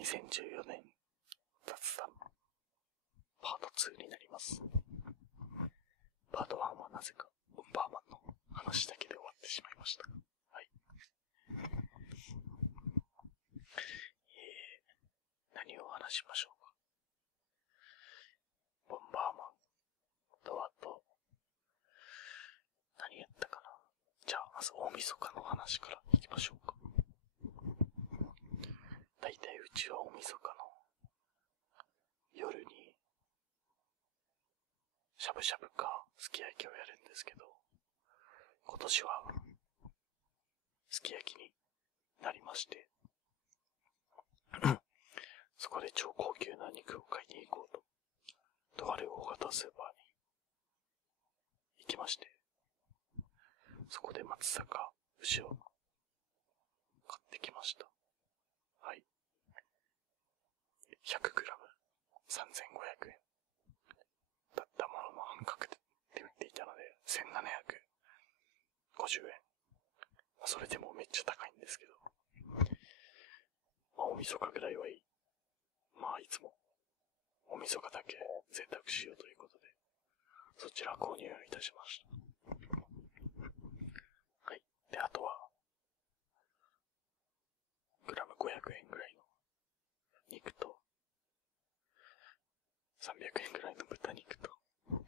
2014年雑談パート2になります。パート1はなぜかウンバーマンの話だけで終わってしまいました。はい。何を話しましょうか。ボンバーマンとあと何やったかな。じゃあまず大晦日の話からいきましょうか。だいたいうちは大晦日の夜にしゃぶしゃぶかすき焼きをやるんですけど、今年はすき焼きになりましてそこで超高級な肉を買いに行こうとある大型スーパーに行きまして、そこで松阪牛を買ってきました。はい。100g3,500 円だったものの半額で売っていたので1,750円。それでもめっちゃ高いんですけど、大晦日ぐらいはいい。いつも大晦日だけ贅沢しようということで、そちら購入いたしました。はい。で、あとはグラム500円ぐらいの肉と300円ぐらいの豚肉と、あ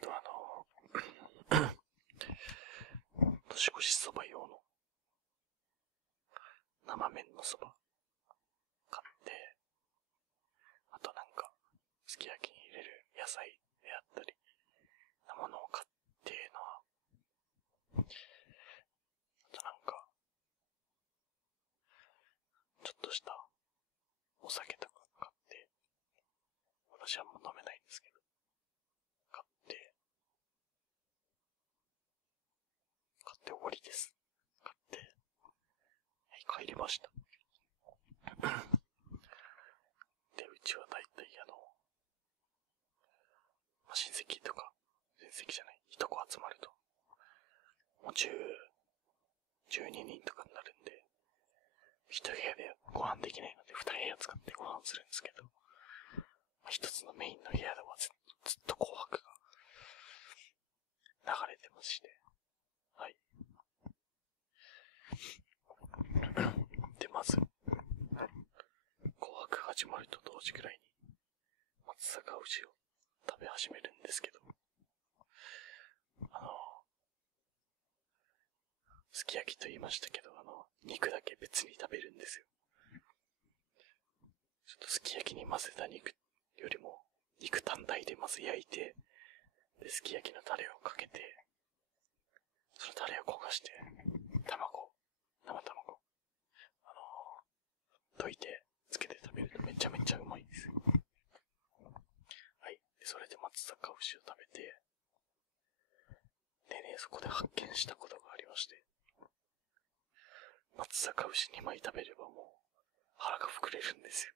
と年越しそば用の生麺のそば買って、あとすき焼きに入れる野菜であったりなものを買ってのは、あとちょっとしたお酒とか買って、私はもう飲めないんですけど、買って終わりです。買って、はい、帰りました。で、うちはだいたい親戚とか、親戚じゃない、いとこ集まると、もう12人とかになるんで、一部屋でご飯できないので、2部屋使ってご飯するんですけど、一つのメインの部屋ではずっと紅白が流れてまして、はい。で、まず、紅白始まると同時くらいに、松阪牛を食べ始めるんですけど、すき焼きと言いましたけど、肉だけ別に食べるんですよ。ちょっとすき焼きに混ぜた肉よりも、肉単体でまず焼いて、で、すき焼きのタレをかけて、そのタレを焦がして、生卵、溶いて、つけて食べるとめちゃめちゃうまいんですよ。はい。で、それで松阪牛を食べて、でね、そこで発見したことがありまして、松阪牛2枚食べればもう腹が膨れるんですよ。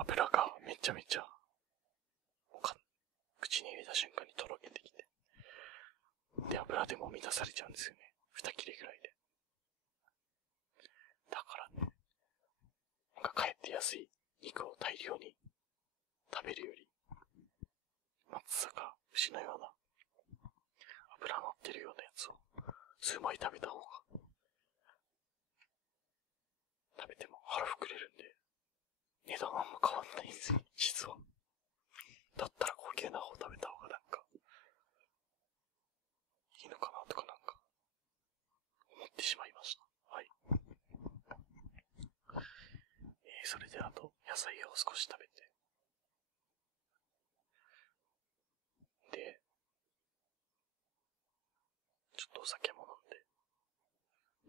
油がめちゃめちゃ口に入れた瞬間にとろけてきて、で、油でも満たされちゃうんですよね。2切れぐらいで。だからね、かえって安い肉を大量に食べるより、松阪牛のような油乗ってるようなやつを数枚食べた方が、食べても腹膨れるんで、値段あんま変わんないんですよ、実は。だったら高級な方食べた方がいいのかなとか思ってしまいました。はい。それであと野菜を少し食べて、で、ちょっとお酒も飲んで、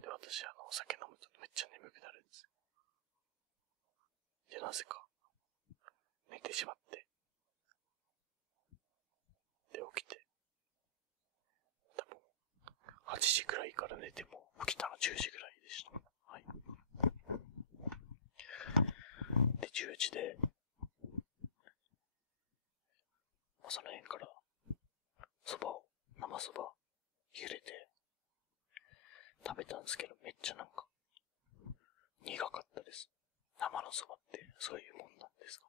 で、私お酒飲むとめっちゃ眠くなるんですよ。で、なぜか寝てしまって、で、起きて、多分8時くらいから寝ても起きたの10時くらいでした。はい。で、10時で、その辺から生そば茹でて食べたんですけど、めっちゃなんか、苦かったです。生のそばってそういうもんなんですか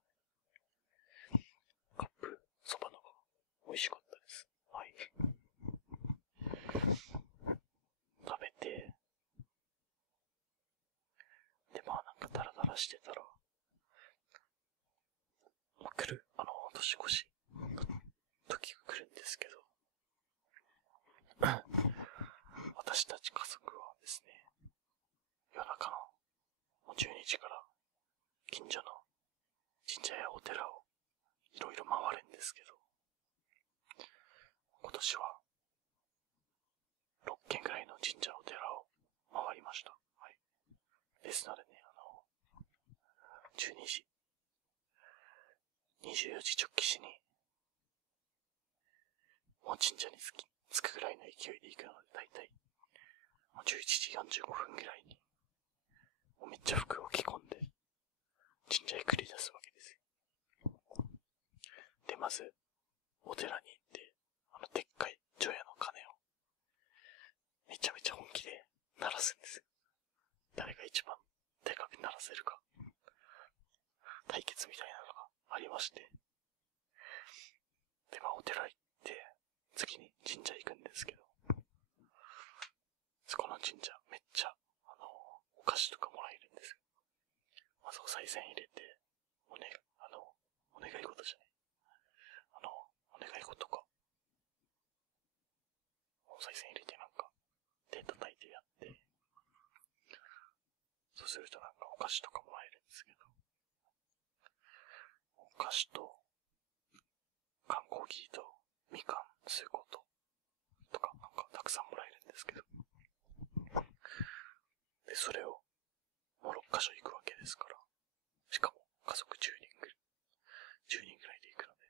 ね。カップそばの方が美味しかったです。はい。食べて、で、まあなんかダラダラしてたら、来る、年越しの時が来るんですけど、私たち家族はですね、夜中の12時から近所の神社やお寺をいろいろ回るんですけど、今年は6軒ぐらいの神社お寺を回りました。はい。ですのでね、12時、24時直帰しに、もう神社に着くぐらいの勢いで行くので、だいたい11時45分ぐらいに、もうめっちゃ服を着込んで、神社へ繰り出すわけですよ。で、まず、お寺に行って、でっかい除夜の鐘を、めちゃめちゃ本気で鳴らすんですよ。誰が一番でかく鳴らせるか、対決みたいなのがありまして。で、まあお寺行って、次に神社行くんですけど、そこの神社めっちゃ、お菓子とかもらえるんですよ。まずお賽銭入れて、お願い事じゃない。お願い事か。お賽銭入れてなんか、手叩いてやって、そうするとなんかお菓子とかもらえるんですけど、お菓子と、缶コーヒーと、みかん、数個とかなんかたくさんもらえるんですけど、で、それを、もう6カ所行くわけですから、しかも家族10人ぐらいで行くので、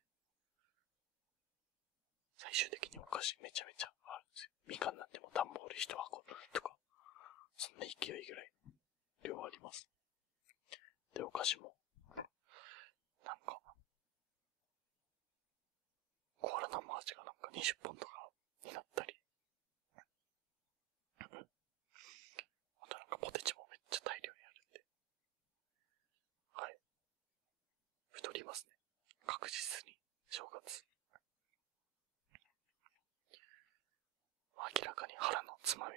最終的にお菓子めちゃめちゃあるんですよ。みかんなんてもう段ボール1箱とか、そんな勢いぐらい量あります。で、お菓子も、なんか、コーラ生味がなんか20本とかになったり、あとなんかポテチもめっちゃ大量にあるんで、はい。太りますね。確実に、正月。明らかに腹のつまみ、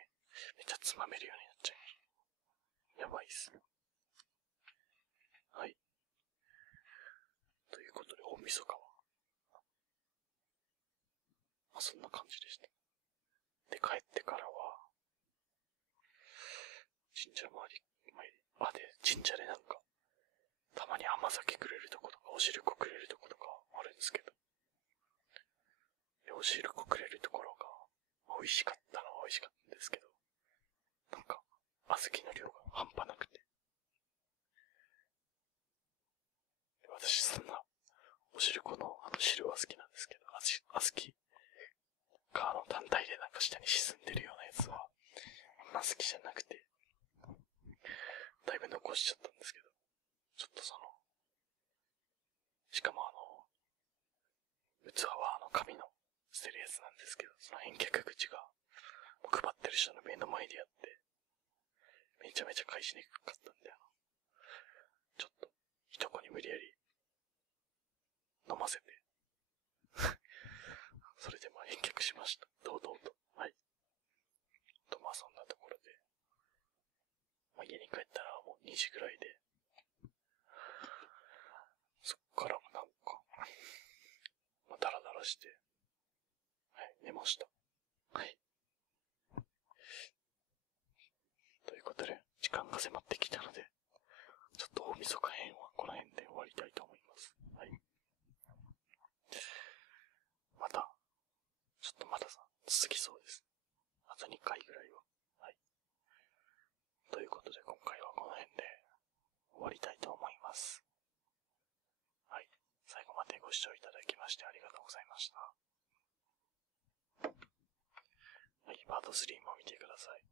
めっちゃつまめるようになっちゃう。やばいっす。はい。ということで、大晦日は、まあそんな感じでした。で、帰ってからは、神社周り、で、神社でなんか、たまに甘酒くれるとことか、お汁粉くれるとことかあるんですけど、で、お汁粉くれるところが、美味しかったのは美味しかったんですけど、なんか、小豆の量が半端なくて、私そんな、お汁粉の汁は好きなんですけど、小豆が単体でなんか下に沈んでるようなやつは、あんま好きじゃなくて、だいぶ残しちゃったんですけど、ちょっとしかも器は紙の捨てるやつなんですけど、その返却口が、配ってる人の目の前でやって、めちゃめちゃ返しにくかったんだよ。ちょっと、いとこに無理やり、飲ませて、それでまあ返却しました。堂々と。はい。とまあそんなところで、まあ家に帰ったらもう2時ぐらいで、そっからもなんか、まあダラダラして、はい、寝ました。はい。ということで、時間が迫ってきたので、ちょっと大晦日編はこの辺で終わりたいと思います。はい。また、ちょっとまだ続きそうです。あと2回ぐらいは。はい。ということで今回はこの辺で終わりたいと思います。はい。最後までご視聴いただきましてありがとうございました。はい。パート3も見てください。